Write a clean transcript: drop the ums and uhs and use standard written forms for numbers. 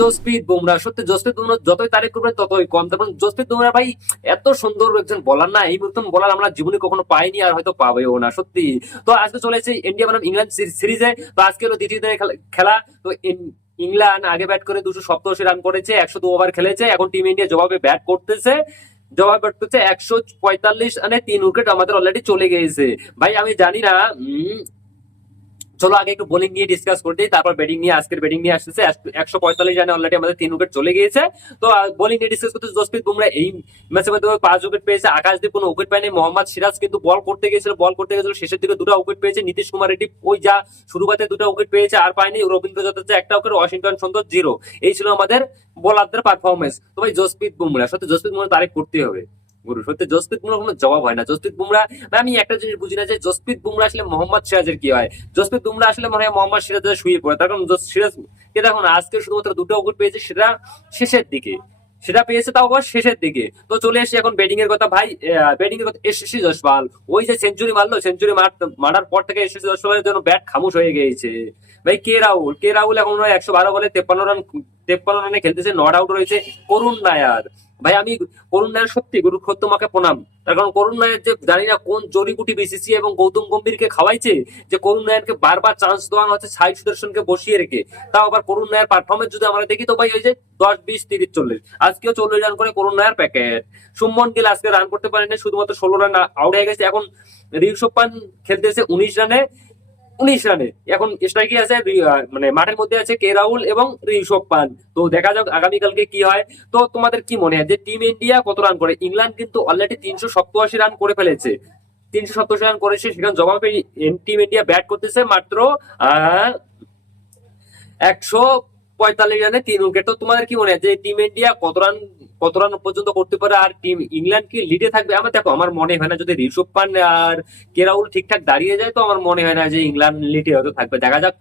জসপ্রীত বুমরা, সত্যি জসপ্রীত বুমরা যতই তারিফ করবে ততই কম। তারপর জসপ্রীত বুমরা ভাই এত সুন্দর একজন বলার না, এই মতন বলার আমরা জীবনে কখনো পাইনি আর হয়তো পাবেও না সত্যি। তো আজকে চলেছে ইন্ডিয়া বনাম ইংল্যান্ড সিরিজে। তো আজকে হলো দ্বিতীয় দিনের খেলা। তো ইংল্যান্ড আগে ব্যাট করে 287 রান করেছে, 102 ওভার খেলেছে। এখন টিম ইন্ডিয়া জবাবে ব্যাট করতেছে, জবাব ব্যাট করছে 145 রানে 3 উইকেট আমাদের অলরেডি চলে গিয়েছে। ভাই আমি জানি না, চলো আগে একটু বোলিং নিয়ে ডিসকাস করে দিই, তারপর ব্যাটিং নিয়ে, আজকের ব্যাটিং নিয়ে আসতেছে। 145 রানে অলরেডি আমাদের 3 উইকেট চলে গিয়েছে। তো বোলিং নিয়ে ডিসকাস করতে জসপ্রীত বুমরা এই ম্যাচের মধ্যে 5 উইকেট পেয়েছে। আকাশদীপ কোনো উইকেট পায়নি। মোহাম্মদ সিরাজ কিন্তু বল করতে গেছিল, শেষের দিকে 2টা উইকেট পেয়েছে। নীতিশ কুমার রেড্ডি ওই যা শুরু করতে 2টা উইকেট পেয়েছে, আর পায়নি। রবীন্দ্র জাদেজা 1টা উইকেট, ওয়াশিংটন সুন্দর 0। এই ছিল আমাদের বোলারদের পারফরমেন্স। তো ভাই জসপ্রীত বুমরা, সত্যি জসপ্রীত বুমরা তারিফ করতে হবে গুরু, সত্যি জসপ্রীত বুমরা কোনো জবাব হয় না। জসপ্রীত বুমরা, আমি একটা জিনিস বুঝি না যে জসপ্রীত বুমরা আসলে মোহাম্মদ সিরাজের কি হয়। জসপ্রীত বুমরা আসলে মনে হয় মোহাম্মদ সিরাজের শুয়ে পড়ে, তার কারণ সিরাজ কে দেখুন আজকে শুধুমাত্র 2টা উইকেট পেয়েছে, সেটা শেষের দিকে, সেটা পেয়েছে তাও আবার শেষের দিকে। তো চলে এসে এখন ব্যাটিং এর কথা ভাই। ব্যাটিং এর কথা, এসএসসি জয়সওয়াল ওই যে সেঞ্চুরি মারলো, সেঞ্চুরি মারার পর থেকে এসএসসি জয়সওয়ালের জন্য ব্যাট খামোশ হয়ে গিয়েছে। ভাই কে রাহুল এখন 112 বলে 53 রানে খেলতেছে, নট আউট রয়েছে। করুণ নায়ার, ভাই আমি করুণ নায়ার সত্যি গুরু তোমাকে প্রণাম। তার কারণ করুণ নায়ার যে জানি না কোন জড়িবুটি বিসিসি এবং গৌতম গম্ভীরকে খাওয়াইছে, যে করুণ নায়ারকে বারবার চান্স দেওয়া হচ্ছে সাই সুদর্শনকে বসিয়ে রেখে। তাও আবার করুণ নায়ার পারফরমেন্স যদি আমরা দেখি তো ভাই ওই যে 10, 20, 30, 40, আজকেও 40 রান করে করুণ নায়ার প্যাকেট। শুভমন গিল আজকে রান করতে পারেনি, শুধুমাত্র 16 রান আউট হয়ে গেছে। এখন ঋষভ পান্ট খেলতেছে 19 রানে এখন স্ট্রাইকে আছে, মানে মাঠের মধ্যে আছে কে রাহুল এবং ঋষভ পান্ট। তো দেখা যাক আগামীকালকে কি হয়। তো তোমাদের কি মনে হয় যে টিম ইন্ডিয়া কত রান করে? ইংল্যান্ড কিন্তু অলরেডি 387 রান করে ফেলেছে, 387 রান করেছে। সেখানে জবাবে টিম ইন্ডিয়া ব্যাট করতেছে মাত্র 145 রানে 3 উইকেট। তো তোমাদের কি মনে হয় যে টিম ইন্ডিয়া কত রান পর্যন্ত করতে পারে, আর টিম ইংল্যান্ড কি লিডে থাকবে? আমার মনে হয় না, যদি ঋষভ পান্ট আর কে রাহুল ঠিকঠাক দাঁড়িয়ে যায় তো আমার মনে হয় না যে ইংল্যান্ড লিডে হয়তো থাকবে। দেখা যাক।